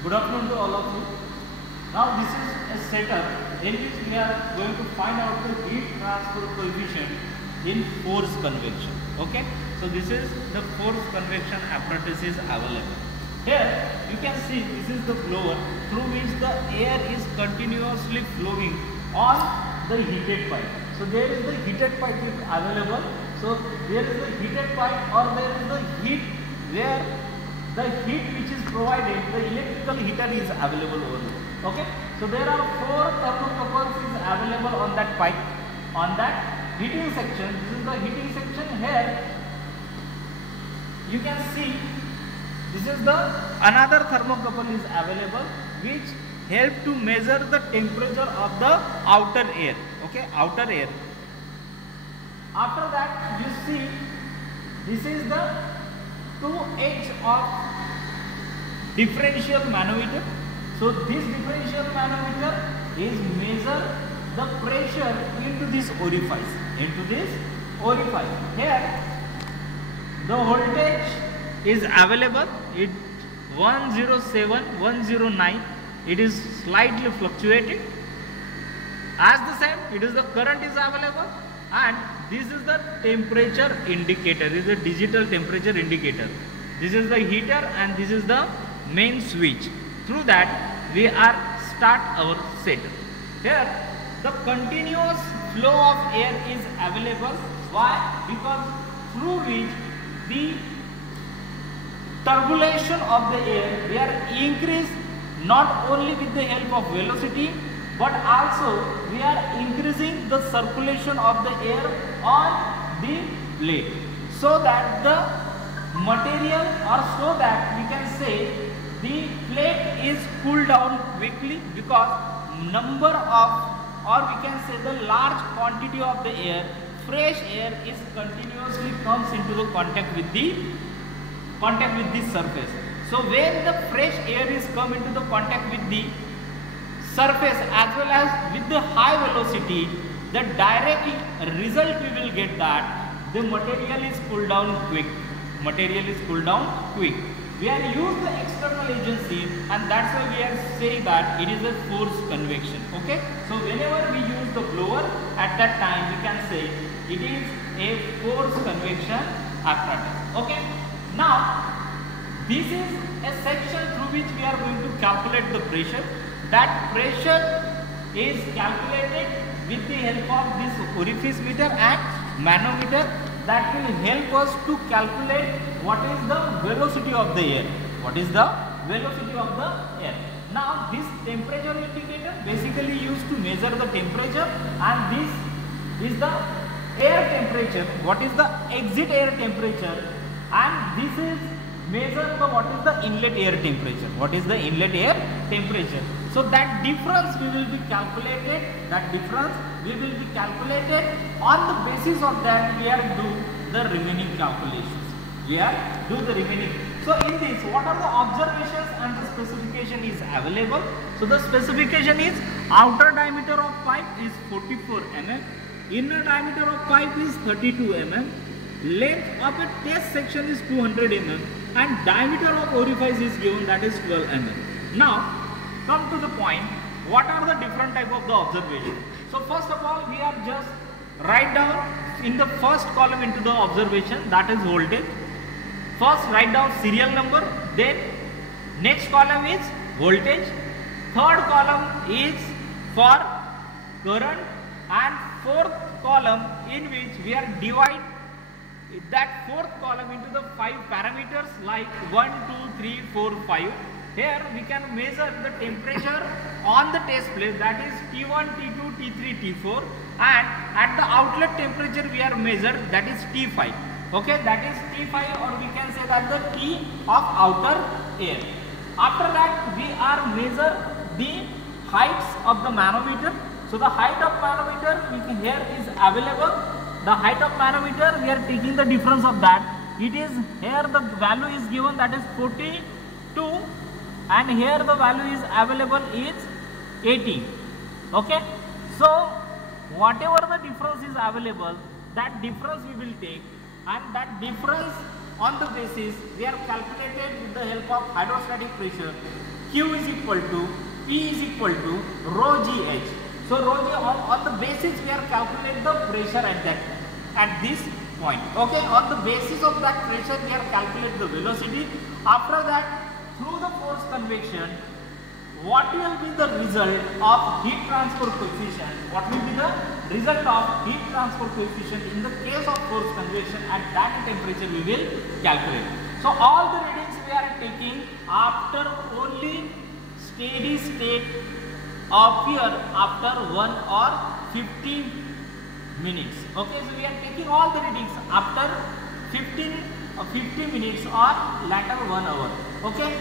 Good afternoon to all of you. Now this is a setup in which we are going to find out the heat transfer coefficient in force convection. Okay, so this is the force convection apparatus is available. Here you can see this is the blower through which the air is continuously flowing on the heated pipe. So there is the heated pipe is available. So there is the heated pipe or there is the heat where the heat which is provided, the electrical heater is available over there. Okay, so there are 4 thermocouples is available on that pipe, on that heating section. This is the heating section. Here you can see this is the another thermocouple is available which help to measure the temperature of the outer air. Okay, outer air. After that you see this is the 2 edge of differential manometer. So this differential manometer is measure the pressure into this orifice. Here the voltage is available. It 107, 109. It is slightly fluctuating. As the same, it is the current is available, and this is the temperature indicator. This is the digital temperature indicator. This is the heater and this is the main switch. Through that we are start our setup. Here the continuous flow of air is available. Why? Because through which the turbulation of the air we are increase not only with the help of velocity, but also we are increasing the circulation of the air on the plate, so that the material, or so that we can say the plate is cooled down quickly, because number of, or we can say the large quantity of the air, fresh air is continuously comes into the contact with the surface. So when the fresh air is come into the contact with the surface as well as with the high velocity, the direct result we will get that the material is cooled down quick. We are used the external agency, and that's why we are saying that it is a force convection. Okay, so whenever we use the blower, at that time we can say it is a force convection apparatus. Okay, now this is a section through which we are going to calculate the pressure. That pressure is calculated with the help of this orifice meter and manometer. That will help us to calculate what is the velocity of the air. Now this temperature indicator basically used to measure the temperature, and this is the air temperature. What is the exit air temperature? And this is measure the what is the inlet air temperature. So that difference we will be calculated. On the basis of that we are do the remaining calculations. So in this, what are the observations and the specification is available? So the specification is outer diameter of pipe is 44 mm, inner diameter of pipe is 32 mm, length of a test section is 200 mm, and diameter of orifice is given, that is 12 mm. Now come to the point, what are the different type of the observation? So first of all, we are just write down in the first column into the observation, that is voltage. First write down serial number, then next column is voltage, third column is for current, and fourth column in which we are divide that fourth column into the 5 parameters like 1, 2, 3, 4, 5. Here we can measure the temperature on the test plate, that is T1, T2, T3, T4, and at the outlet temperature we are measured, that is T5. Okay, that is T5, or we can say that the T of outer air. After that we are measure the heights of the manometer. So the height of manometer here is available. The height of manometer, we are taking the difference of that. It is here the value is given, that is 42, and here the value is available is 80. Okay, so whatever the difference is available, that difference we will take, and that difference on the basis we are calculated with the help of hydrostatic pressure. Q is equal to P is equal to rho GH. So rho G on the basis we are calculating the pressure at this point. Okay, on the basis of that pressure we are calculating the velocity. After that, through the force convection, what will be the result of heat transfer coefficient? What will be the result of heat transfer coefficient in the case of force convection at that temperature we will calculate. So all the readings we are taking after only steady state appear after 1 or 15 minutes. Okay, so we are taking all the readings after 50 minutes or later 1 hour. Okay.